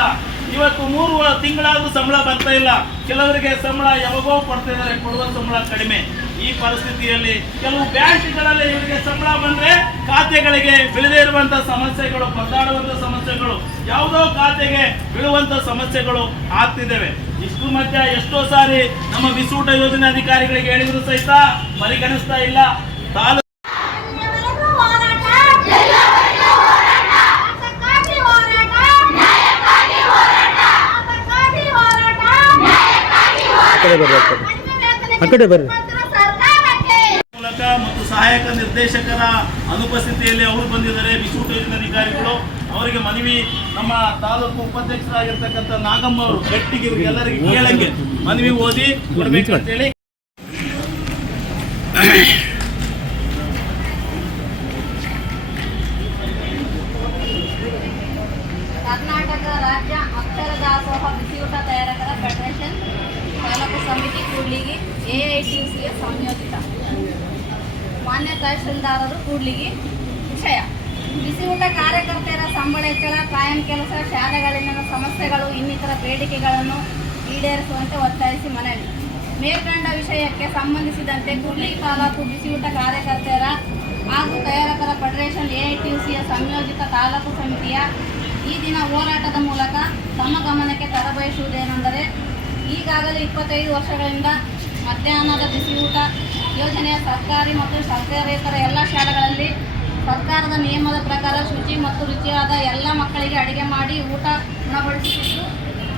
ಇವತ್ತು 3 ತಿಂಗಳಾದ್ರೂ ಸಂಬಳ ಬರ್ತಾ ಇಲ್ಲ. ಕೆಲವರಿಗೆ ಸಂಬಳ ಯಾವಾಗೋ ಕೊಡ್ತಾ ಇದ್ದಾರೆ, ಕೊಡುವ ಸಂಬಳ ಕಡಿಮೆ. ಈ ಪರಿಸ್ಥಿತಿಯಲ್ಲಿ ಕೆಲವು ಬ್ಯಾಂಕ್ಗಳಲ್ಲಿ ಇವರಿಗೆ ಸಂಬಳ ಬಂದ್ರೆ ಖಾತೆಗಳಿಗೆ ಬೀಳದೇ ಇರುವಂತ ಸಮಸ್ಯೆಗಳು, ಪರದಾಡುವಂತ ಸಮಸ್ಯೆಗಳು, ಯಾವುದೋ ಖಾತೆಗೆ ಬೀಳುವಂತ ಸಮಸ್ಯೆಗಳು ಆಗ್ತಿದ್ದೇವೆ. ಇಷ್ಟು ಮಧ್ಯ ಎಷ್ಟೋ ಸಾರಿ ನಮ್ಮ ಬಿಸೂಟ ಯೋಜನೆ ಅಧಿಕಾರಿಗಳಿಗೆ ಹೇಳಿದ್ರು ಸಹಿತ ಪರಿಗಣಿಸ್ತಾ ಇಲ್ಲ. ತಾಲೂಕು ಮೂಲಕ ಮತ್ತು ಸಹಾಯಕ ನಿರ್ದೇಶಕರ ಅನುಪಸ್ಥಿತಿಯಲ್ಲಿ ಅವರು ಬಂದಿದ್ದಾರೆ. ಬಿಸೂಟ ಯೋಜನೆ ಅಧಿಕಾರಿಗಳು ಅವರಿಗೆ ಮನವಿ, ನಮ್ಮ ತಾಲೂಕು ಉಪಾಧ್ಯಕ್ಷರಾಗಿರ್ತಕ್ಕಂಥ ನಾಗಮ್ಮ ಅವರು ಗಟ್ಟಿಗೆ ಇವರಿಗೆಲ್ಲರಿಗೆ ಕೇಳಂಗೆ ಮನವಿ ಓದಿ ಕೊಡ್ಬೇಕಂತೇಳಿ. ಕರ್ನಾಟಕ ರಾಜ್ಯ ಅಕ್ಷರ ದಾಸೋಹ ಬಿಸಿಯೂಟ ತಯಾರಕರ ಫೆಡರೇಷನ್ ತಾಲೂಕು ಸಮಿತಿ ಕೂಡ್ಲಿಗಿ AITUCಯ ಸಂಯೋಜಿತ ಮಾನ್ಯ ತಹಶೀಲ್ದಾರರು ಕೂಡ್ಲಿಗಿ. ವಿಷಯ: ಬಿಸಿಯೂಟ ಕಾರ್ಯಕರ್ತೆಯರ ಸಂಬಳ ಹೆಚ್ಚಳ, ಕಾಯಂ ಕೆಲಸ, ಶಾಲೆಗಳಲ್ಲಿನ ಸಮಸ್ಯೆಗಳು ಇನ್ನಿತರ ಬೇಡಿಕೆಗಳನ್ನು ಈಡೇರಿಸುವಂತೆ ಒತ್ತಾಯಿಸಿ ಮನವಿ. ಮೇಲ್ಕಂಡ ವಿಷಯಕ್ಕೆ ಸಂಬಂಧಿಸಿದಂತೆ ಕೂಡ್ಲಿಗಿ ತಾಲೂಕು ಬಿಸಿಯೂಟ ಕಾರ್ಯಕರ್ತೆಯರ ಹಾಗೂ ತಯಾರಕರ ಫೆಡರೇಷನ್ AITUCಯ ಸಂಯೋಜಿತ ತಾಲೂಕು ಸಮಿತಿಯ ಈ ದಿನ ಹೋರಾಟದ ಮೂಲಕ ತಮ್ಮ ಗಮನಕ್ಕೆ ತರಬಯಸುವುದೇನೆಂದರೆ, ಈಗಾಗಲೇ 25 ವರ್ಷಗಳಿಂದ ಮಧ್ಯಾಹ್ನದ ಬಿಸಿಯೂಟ ಯೋಜನೆಯ ಸರ್ಕಾರಿ ಮತ್ತು ಸರ್ಕಾರೇತರ ಎಲ್ಲ ಶಾಲೆಗಳಲ್ಲಿ ಸರ್ಕಾರದ ನಿಯಮದ ಪ್ರಕಾರ ಶುಚಿ ಮತ್ತು ರುಚಿಯಾದ ಎಲ್ಲ ಮಕ್ಕಳಿಗೆ ಅಡುಗೆ ಮಾಡಿ ಊಟ ಉಣಬಡಿಸುತ್ತಿತ್ತು.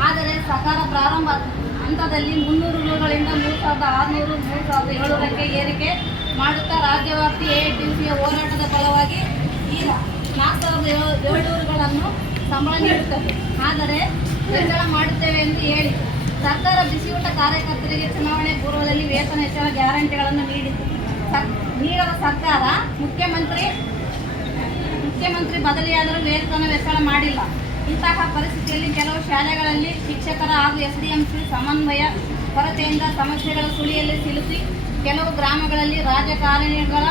ಆದರೆ ಸರ್ಕಾರ ಪ್ರಾರಂಭ ಹಂತದಲ್ಲಿ 300 ರೂಗಳಿಂದ 3,600, 3,700ಕ್ಕೆ ಏರಿಕೆ ಮಾಡುತ್ತಾ ರಾಜ್ಯವ್ಯಾಪಿ AITUCಯ ಹೋರಾಟದ ಫಲವಾಗಿ ಈಗ 4,700ಗಳನ್ನು ಸಂಬಳ ನೀಡುತ್ತದೆ. ಆದರೆ ಹೆಚ್ಚಳ ಮಾಡುತ್ತೇವೆ ಎಂದು ಹೇಳಿ ಸರ್ಕಾರ ಬಿಸಿಯೂಟ ಕಾರ್ಯಕರ್ತರಿಗೆ ಚುನಾವಣೆ ಪೂರ್ವದಲ್ಲಿ ವೇತನ ಹೆಚ್ಚಳ ಗ್ಯಾರಂಟಿಗಳನ್ನು ನೀಡದ ಸರ್ಕಾರ ಮುಖ್ಯಮಂತ್ರಿ ಬದಲಿಯಾದರೂ ವೇತನ ಹೆಚ್ಚಳ ಮಾಡಿಲ್ಲ. ಇಂತಹ ಪರಿಸ್ಥಿತಿಯಲ್ಲಿ ಕೆಲವು ಶಾಲೆಗಳಲ್ಲಿ ಶಿಕ್ಷಕರ ಹಾಗೂ SDMC ಸಮನ್ವಯ ಕೊರತೆಯಿಂದ ಸಮಸ್ಯೆಗಳ ಸುಳಿಯಲ್ಲಿ ಸಿಲುಕಿ ಕೆಲವು ಗ್ರಾಮಗಳಲ್ಲಿ ರಾಜಕಾರಣಿಗಳ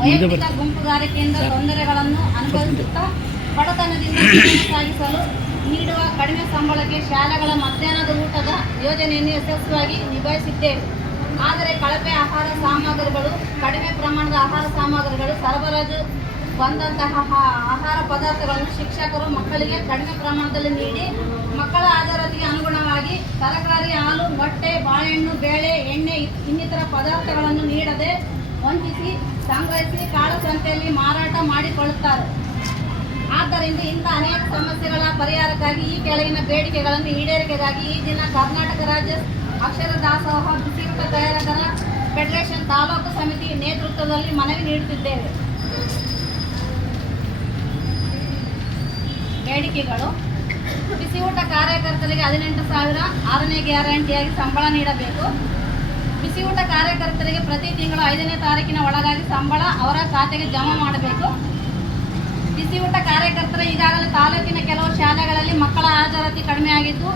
ವೈಯಕ್ತಿಕ ಗುಂಪುಗಾರಿಕೆಯಿಂದ ತೊಂದರೆಗಳನ್ನು ಅನುಭವಿಸುತ್ತಾ ಬಡತನದಿಂದ ಜೀವನ ಸಾಗಿಸಲು ನೀಡುವ ಕಡಿಮೆ ಸಂಬಳಕ್ಕೆ ಶಾಲೆಗಳ ಮಧ್ಯಾಹ್ನದ ಊಟದ ಯೋಜನೆಯನ್ನು ಯಶಸ್ವಿಯಾಗಿ ನಿಭಾಯಿಸಿದ್ದೇವೆ. ಆದರೆ ಕಳಪೆ ಆಹಾರ ಸಾಮಗ್ರಿಗಳು, ಕಡಿಮೆ ಪ್ರಮಾಣದ ಆಹಾರ ಸಾಮಗ್ರಿಗಳು ಸರಬರಾಜು ಬಂದಂತಹ ಆಹಾರ ಪದಾರ್ಥಗಳನ್ನು ಶಿಕ್ಷಕರು ಮಕ್ಕಳಿಗೆ ಕಡಿಮೆ ಪ್ರಮಾಣದಲ್ಲಿ ನೀಡಿ ಮಕ್ಕಳ ಹಾಜರಾತಿಗೆ ಅನುಗುಣವಾಗಿ ತರಕಾರಿ, ಹಾಲು, ಮೊಟ್ಟೆ, ಬಾಳೆಹಣ್ಣು, ಬೇಳೆ, ಎಣ್ಣೆ ಇನ್ನಿತರ ಪದಾರ್ಥಗಳನ್ನು ನೀಡದೆ ವಂಚಿಸಿ ಸಂಗ್ರಹಿಸಿ ಕಾಳಸಂತೆಯಲ್ಲಿ ಮಾರಾಟ ಮಾಡಿಕೊಳ್ಳುತ್ತಾರೆ. ಆದ್ದರಿಂದ ಇಂಥ ಅನೇಕ ಸಮಸ್ಯೆಗಳ ಪರಿಹಾರಕ್ಕಾಗಿ ಈ ಕೆಳಗಿನ ಬೇಡಿಕೆಗಳನ್ನು ಈಡೇರಿಕೆಗಾಗಿ ಈ ದಿನ ಕರ್ನಾಟಕ ರಾಜ್ಯ ಅಕ್ಷರ ದಾಸೋಹ ಬಿಸಿಯೂಟ ತಯಾರಕರ ಫೆಡರೇಷನ್ ತಾಲೂಕು ಸಮಿತಿ ನೇತೃತ್ವದಲ್ಲಿ ಮನವಿ ನೀಡುತ್ತಿದ್ದೇವೆ. ಬೇಡಿಕೆಗಳು: ಬಿಸಿಯೂಟ ಕಾರ್ಯಕರ್ತರಿಗೆ 18,000 6ನೇ ಗ್ಯಾರಂಟಿಯಾಗಿ ಸಂಬಳ ನೀಡಬೇಕು. ಬಿಸಿಯೂಟ ಕಾರ್ಯಕರ್ತರಿಗೆ ಪ್ರತಿ ತಿಂಗಳು 5ನೇ ತಾರೀಕಿನ ಒಳಗಾಗಿ ಸಂಬಳ ಅವರ ಖಾತೆಗೆ ಜಮಾ ಮಾಡಬೇಕು. ಬಿಸಿಯೂಟ ಕಾರ್ಯಕರ್ತರ ಈಗಾಗಲೇ ತಾಲೂಕಿನ ಕೆಲವು ಶಾಲೆಗಳಲ್ಲಿ ಮಕ್ಕಳ ಹಾಜರಾತಿ ಕಡಿಮೆಯಾಗಿದ್ದು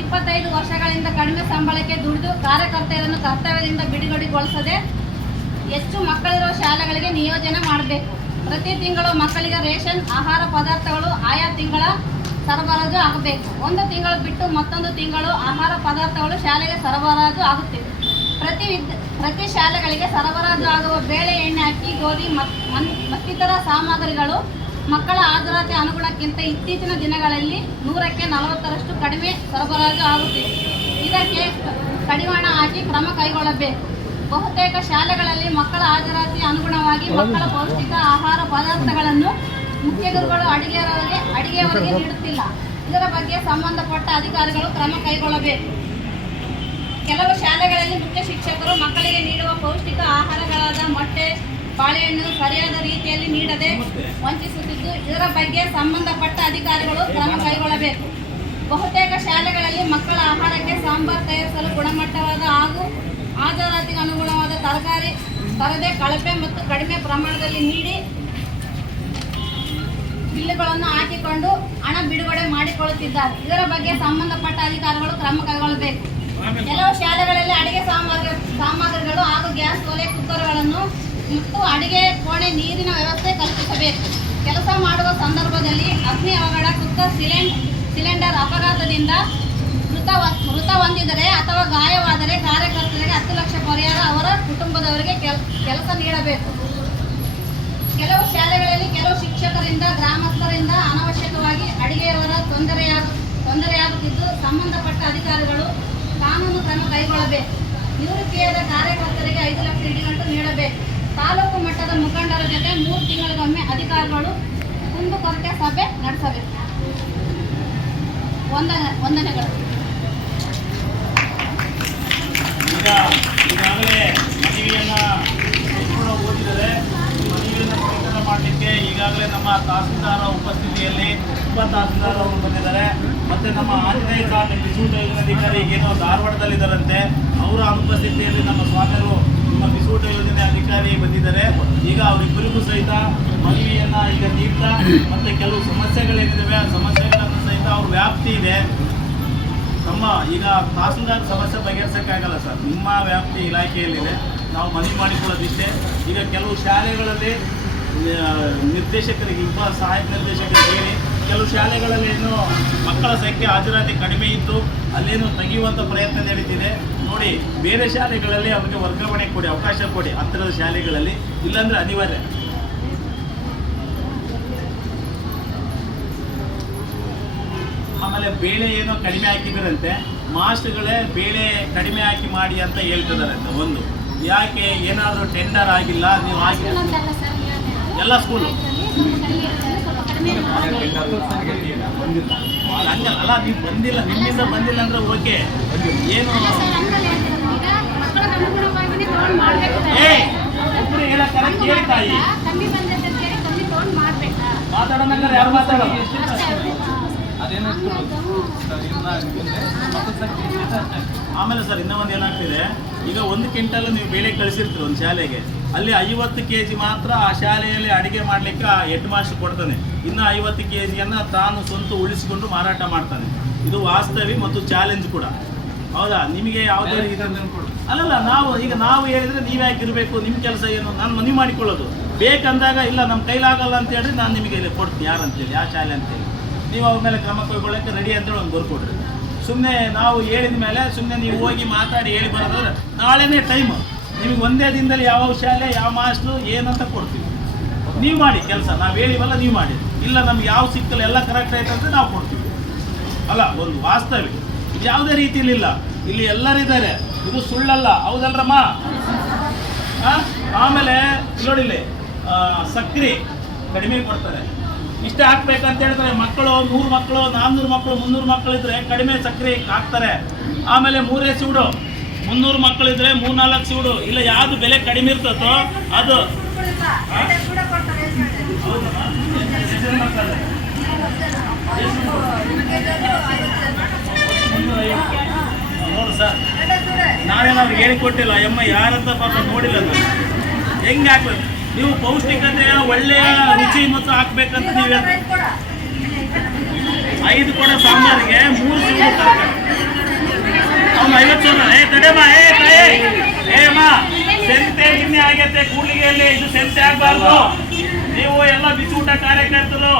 25 ವರ್ಷಗಳಿಂದ ಕಡಿಮೆ ಸಂಬಳಕ್ಕೆ ದುಡಿದು ಕಾರ್ಯಕರ್ತೆಯರನ್ನು ಕರ್ತವ್ಯದಿಂದ ಬಿಡುಗಡೆಗೊಳಿಸದೆ ಹೆಚ್ಚು ಮಕ್ಕಳಿರುವ ಶಾಲೆಗಳಿಗೆ ನಿಯೋಜನೆ ಮಾಡಬೇಕು. ಪ್ರತಿ ತಿಂಗಳು ಮಕ್ಕಳಿಗೆ ರೇಷನ್ ಆಹಾರ ಪದಾರ್ಥಗಳು ಆಯಾ ತಿಂಗಳ ಸರಬರಾಜು ಆಗಬೇಕು. ಒಂದು ತಿಂಗಳು ಬಿಟ್ಟು ಮತ್ತೊಂದು ತಿಂಗಳು ಆಹಾರ ಪದಾರ್ಥಗಳು ಶಾಲೆಗೆ ಸರಬರಾಜು ಆಗುತ್ತಿವೆ. ಪ್ರತಿ ಶಾಲೆಗಳಿಗೆ ಸರಬರಾಜು ಆಗುವ ಬೇಳೆ, ಎಣ್ಣೆ, ಅಕ್ಕಿ, ಗೋಧಿ ಮತ್ತಿತರ ಸಾಮಗ್ರಿಗಳು ಮಕ್ಕಳ ಹಾಜರಾತಿ ಅನುಗುಣಕ್ಕಿಂತ ಇತ್ತೀಚಿನ ದಿನಗಳಲ್ಲಿ 100ಕ್ಕೆ 40ರಷ್ಟು ಕಡಿಮೆ ಸರಬರಾಜು ಆಗುತ್ತಿದೆ. ಇದಕ್ಕೆ ಕಡಿವಾಣ ಹಾಕಿ ಕ್ರಮ ಕೈಗೊಳ್ಳಬೇಕು. ಬಹುತೇಕ ಶಾಲೆಗಳಲ್ಲಿ ಮಕ್ಕಳ ಹಾಜರಾತಿ ಅನುಗುಣವಾಗಿ ಮಕ್ಕಳ ಪೌಷ್ಟಿಕ ಆಹಾರ ಪದಾರ್ಥಗಳನ್ನು ಮುಖ್ಯ ಗುರುಗಳು ಅಡಿಗೆಯವರಿಗೆ ನೀಡುತ್ತಿಲ್ಲ. ಇದರ ಬಗ್ಗೆ ಸಂಬಂಧಪಟ್ಟ ಅಧಿಕಾರಿಗಳು ಕ್ರಮ ಕೈಗೊಳ್ಳಬೇಕು. ಕೆಲವು ಶಾಲೆಗಳಲ್ಲಿ ಮುಖ್ಯ ಶಿಕ್ಷಕರು ಮಕ್ಕಳಿಗೆ ನೀಡುವ ಪೌಷ್ಟಿಕ ಆಹಾರಗಳಾದ ಮೊಟ್ಟೆ, ಬಾಳೆಹಣ್ಣು ಸರಿಯಾದ ರೀತಿಯಲ್ಲಿ ನೀಡದೆ ವಂಚಿಸುತ್ತಿದ್ದು, ಇದರ ಬಗ್ಗೆ ಸಂಬಂಧಪಟ್ಟ ಅಧಿಕಾರಿಗಳು ಕ್ರಮ ಕೈಗೊಳ್ಳಬೇಕು. ಬಹುತೇಕ ಶಾಲೆಗಳಲ್ಲಿ ಮಕ್ಕಳ ಆಹಾರಕ್ಕೆ ಸಾಂಬಾರ್ ತಯಾರಿಸಲು ಗುಣಮಟ್ಟವಾದ ಹಾಗೂ ಹಾಜರಾತಿಗೆ ಅನುಗುಣವಾದ ತರಕಾರಿ ತರದೆ ಕಳಪೆ ಮತ್ತು ಕಡಿಮೆ ಪ್ರಮಾಣದಲ್ಲಿ ನೀಡಿ ಬಿಲ್ಲುಗಳನ್ನು ಹಾಕಿಕೊಂಡು ಹಣ ಬಿಡುಗಡೆ ಮಾಡಿಕೊಳ್ಳುತ್ತಿದ್ದಾರೆ. ಇದರ ಬಗ್ಗೆ ಸಂಬಂಧಪಟ್ಟ ಅಧಿಕಾರಿಗಳು ಕ್ರಮ ಕೈಗೊಳ್ಳಬೇಕು. ಕೆಲವು ಶಾಲೆಗಳಲ್ಲಿ ಅಡಿಗೆ ಸಾಮಗ್ರಿಗಳು ಹಾಗೂ ಗ್ಯಾಸ್ ಒಲೆ, ಕುಕ್ಕರ್ಗಳನ್ನು ಮತ್ತು ಅಡಿಗೆ ಕೋಣೆ, ನೀರಿನ ವ್ಯವಸ್ಥೆ ಕಲ್ಪಿಸಬೇಕು. ಕೆಲಸ ಮಾಡುವ ಸಂದರ್ಭದಲ್ಲಿ ಅಗ್ನಿ ಅವಘಡ, ಕುಕ್ಕರ್ ಸಿಲಿಂಡರ್ ಅಪಘಾತದಿಂದ ಮೃತ ಹೊಂದಿದರೆ ಅಥವಾ ಗಾಯವಾದರೆ ಕಾರ್ಯಕರ್ತರಿಗೆ 10 ಲಕ್ಷ ಪರಿಹಾರ ಅವರ ಕುಟುಂಬದವರಿಗೆ ಕೆಲಸ ನೀಡಬೇಕು. ಕೆಲವು ಶಾಲೆಗಳಲ್ಲಿ ಕೆಲವು ಶಿಕ್ಷಕರಿಂದ ಗ್ರಾಮಸ್ಥರಿಂದ ಅನಾವಶ್ಯಕವಾಗಿ ಅಡಿಗೆಯವರ ತೊಂದರೆಯಾಗುತ್ತಿದ್ದು ಸಂಬಂಧಪಟ್ಟ ಅಧಿಕಾರಿಗಳು ಕಾನೂನು ಕ್ರಮ ಕೈಗೊಳ್ಳಬೇಕು. ನಿವೃತ್ತಿಯಾದ ಕಾರ್ಯಕರ್ತರಿಗೆ 5 ಲಕ್ಷ ಇಡಿಗಂಟು ನೀಡಬೇಕು. ತಾಲೂಕು ಮಟ್ಟದ ಮುಖಂಡರ ಜೊತೆ 3 ತಿಂಗಳಿಗೊಮ್ಮೆ ಅಧಿಕಾರಿಗಳು ಕುಂದುಕೊರತೆ ಸಭೆ ನಡೆಸಬೇಕು. ವಂದನೆಗಳು. ಈಗಾಗಲೇ ಮನವಿಯನ್ನು ಸಂಪೂರ್ಣ ಓದಿದರೆ ಮನವಿಯನ್ನು ಸ್ವೀಕಾರ ಮಾಡಲಿಕ್ಕೆ ಈಗಾಗಲೇ ನಮ್ಮ ತಹಸೀಲ್ದಾರ ಉಪಸ್ಥಿತಿಯಲ್ಲಿ ಉಪ ತಹಸೀಲ್ದಾರ್ ಅವರು ಬಂದಿದ್ದಾರೆ. ಮತ್ತು ನಮ್ಮ ಆಂಜನೇಯ ಸ್ವಾಮಿ ಪಿಸೂಟ ಯೋಜನಾಧಿಕಾರಿ ಏನೋ ಧಾರವಾಡದಲ್ಲಿದ್ದಾರಂತೆ, ಅವರ ಅನುಪಸ್ಥಿತಿಯಲ್ಲಿ ನಮ್ಮ ಸ್ವಾಮಿಯರು ನಮ್ಮ ಪಿಸೂಟ ಯೋಜನೆ ಅಧಿಕಾರಿ ಬಂದಿದ್ದಾರೆ. ಈಗ ಅವರಿಬ್ಬರಿಗೂ ಸಹಿತ ಮನವಿಯನ್ನು ಈಗ ನೀಡ್ತಾ ಮತ್ತು ಕೆಲವು ಸಮಸ್ಯೆಗಳೇನಿದ್ದಾವೆ ಆ ಸಮಸ್ಯೆಗಳನ್ನು ಸಹಿತ ಅವ್ರ ವ್ಯಾಪ್ತಿ ಇದೆ. ನಮ್ಮ ಈಗ ತಹಸೀಲ್ದಾರ್ ಸಮಸ್ಯೆ ಬಗೆಹರಿಸೋಕ್ಕಾಗಲ್ಲ ಸರ್, ನಿಮ್ಮ ವ್ಯಾಪ್ತಿ ಇಲಾಖೆಯಲ್ಲಿದೆ. ನಾವು ಮನವಿ ಮಾಡಿಕೊಳ್ಳೋದಿಷ್ಟೇ. ಈಗ ಕೆಲವು ಶಾಲೆಗಳಲ್ಲಿ ನಿರ್ದೇಶಕರಿಗೆ ಸಹಾಯಕ ನಿರ್ದೇಶಕರಿಗೆ ಹೇಳಿ ಕೆಲವು ಶಾಲೆಗಳಲ್ಲಿ ಏನು ಮಕ್ಕಳ ಸಂಖ್ಯೆ ಹಾಜರಾತಿ ಕಡಿಮೆ ಇದ್ದು ಅಲ್ಲೇನು ತೆಗೆಯುವಂಥ ಪ್ರಯತ್ನ ನಡೀತಿದೆ. ನೋಡಿ, ಬೇರೆ ಶಾಲೆಗಳಲ್ಲಿ ಅವರಿಗೆ ವರ್ಗಾವಣೆ ಕೊಡಿ, ಅವಕಾಶ ಕೊಡಿ ಹತ್ತಿರದ ಶಾಲೆಗಳಲ್ಲಿ, ಇಲ್ಲಾಂದರೆ ಅನಿವಾರ್ಯ. ಆಮೇಲೆ ಬೇಳೆ ಏನೋ ಕಡಿಮೆ ಹಾಕಿದ್ರಂತೆ, ಮಾಸ್ಟರ್ಗಳೇ ಬೇಳೆ ಕಡಿಮೆ ಹಾಕಿ ಮಾಡಿ ಅಂತ ಹೇಳ್ತಿದಾರಂತೆ. ಒಂದು ಯಾಕೆ ಏನಾದರೂ ಟೆಂಡರ್ ಆಗಿಲ್ಲ, ನೀವು ಹಾಕಿ ಎಲ್ಲ ಸ್ಕೂಲು ಹಂಗಲ್ಲ, ನೀವು ಬಂದಿಲ್ಲ, ನಿಮ್ಮಿಂದ ಬಂದಿಲ್ಲ ಅಂದ್ರೆ ಓಕೆ. ಏನು ಒಬ್ಬರು ಹೇಳಕ್ಕಾರೆ ಕೇಳಿ ತಾಯಿ, ಮಾತಾಡೋಣ ಯಾರು ಮಾತಾಡೋದು. ಆಮೇಲೆ ಸರ್ ಇನ್ನೂ ಒಂದು ಏನಾಗ್ತಿದೆ, ಈಗ 1 ಕ್ವಿಂಟಲ್ ನೀವು ಬೇಳೆ ಕಳಿಸಿರ್ತೀರಿ ಒಂದು ಶಾಲೆಗೆ, ಅಲ್ಲಿ 50 kg ಮಾತ್ರ ಆ ಶಾಲೆಯಲ್ಲಿ ಅಡುಗೆ ಮಾಡಲಿಕ್ಕೆ ಹೆಡ್ ಮಾಸ್ಟರ್ ಕೊಡ್ತಾನೆ. ಇನ್ನು 50 kgಯನ್ನು ತಾನು ಸ್ವಂತ ಉಳಿಸಿಕೊಂಡು ಮಾರಾಟ ಮಾಡ್ತಾನೆ. ಇದು ವಾಸ್ತವಿ ಮತ್ತು ಚಾಲೆಂಜ್ ಕೂಡ, ಹೌದಾ? ನಿಮಗೆ ಯಾವುದೇ ರೀತಿ ಅಲ್ಲಲ್ಲ, ನಾವು ಹೇಳಿದರೆ ನೀವೇ ಹಾಕಿರಬೇಕು, ನಿಮ್ಮ ಕೆಲಸ ಏನು? ನಾನು ಮನವಿ ಮಾಡಿಕೊಳ್ಳೋದು ಬೇಕಂದಾಗ, ಇಲ್ಲ ನಮ್ಮ ಕೈಲಾಗಲ್ಲ ಅಂತ ಹೇಳಿದ್ರೆ ನಾನು ನಿಮಗೆ ಇಲ್ಲಿ ಕೊಡ್ತೀನಿ, ಯಾರಂತೇಳಿ ಯಾವ ಶಾಲೆ ಅಂತೇಳಿ ನೀವು ಅವ್ರ ಮೇಲೆ ಕ್ರಮ ಕೈಗೊಳ್ಳೋಕ್ಕೆ ರೆಡಿ ಅಂತೇಳಿ ಒಂದು ಬರ್ಕೊಡ್ರಿ. ಸುಮ್ಮನೆ ನಾವು ಹೇಳಿದ ಮೇಲೆ ಸುಮ್ಮನೆ ನೀವು ಹೋಗಿ ಮಾತಾಡಿ ಹೇಳಿ ಬರೋದಾದ್ರೆ ನಾಳೆನೇ ಟೈಮು ನಿಮಗೆ ಒಂದೇ ದಿನದಲ್ಲಿ ಯಾವ ಶಾಲೆ ಯಾವ ಮಾಸ್ಟ್ರು ಏನಂತ ಕೊಡ್ತೀವಿ. ನೀವು ಮಾಡಿ ಕೆಲಸ, ನಾವು ಹೇಳಿವಲ್ಲ ನೀವು ಮಾಡಿ. ಇಲ್ಲ ನಮ್ಗೆ ಯಾವ ಸಿಕ್ಕಲ್ಲ ಎಲ್ಲ ಕರೆಕ್ಟ್ ಆಯ್ತು ಅಂದರೆ ನಾವು ಕೊಡ್ತೀವಿ. ಅಲ್ಲ, ಒಂದು ವಾಸ್ತವಿ, ಇದು ಯಾವುದೇ ರೀತಿಯಲ್ಲಿಲ್ಲ. ಇಲ್ಲಿ ಎಲ್ಲರಿದ್ದಾರೆ, ಇದು ಸುಳ್ಳಲ್ಲ, ಹೌದಲ್ರಮ್ಮ? ಆಮೇಲೆ ನೋಡಿಲ್ಲಿ ಸಕ್ಕರೆ ಕಡಿಮೆ ಕೊಡ್ತಾರೆ, ಇಷ್ಟೇ ಹಾಕ್ಬೇಕಂತ ಹೇಳ್ತಾರೆ. ಮಕ್ಕಳು 100 ಮಕ್ಕಳು 400 ಮಕ್ಕಳು 300 ಮಕ್ಕಳಿದ್ರೆ ಕಡಿಮೆ ಸಕ್ಕರೆ ಹಾಕ್ತಾರೆ. ಆಮೇಲೆ 3 ಸೂಡು 300 ಮಕ್ಕಳಿದ್ರೆ 3-4 ಸೂಡು, ಇಲ್ಲ ಯಾವುದು ಬೆಲೆ ಕಡಿಮೆ ಇರ್ತದೋ ಅದು. ನೋಡು ಸರ್, ನಾವೇನಾದ್ರು ಹೇಳಿಕೊಟ್ಟಿಲ್ಲ, ಎಮ್ಮ ಯಾರಂತ ಪಾಪ ನೋಡಿಲ್ಲ. ನಾನು ಹೆಂಗೆ ಹಾಕ್ಬೇಕು, ನೀವು ಪೌಷ್ಟಿಕತೆ ಒಳ್ಳೆಯ ರುಚಿ ಮತ್ತು ಹಾಕ್ಬೇಕಂತ ನೀವು ಹೇಳ್ತೀವಿ. 5 ಕೊಡ ಸಾಂಬಾರಿಗೆ 3 ಸೂಡು ತರಕಾರಿ, ಅವ್ನು 50 ಸಾವಿರ. ತಡೆಯಮ್ಮ, ಅಮ್ಮ ಸೆಂತೆ ಗಿನ್ನೆ ಆಗೈತೆ ಕೂಡ್ಲಿಗೆಯಲ್ಲಿ, ಇದು ಸೆಂತೆ ಆಗಬಾರ್ದು. ನೀವು ಎಲ್ಲ ಬಿಸಿ ಊಟ ಕಾರ್ಯಕರ್ತರು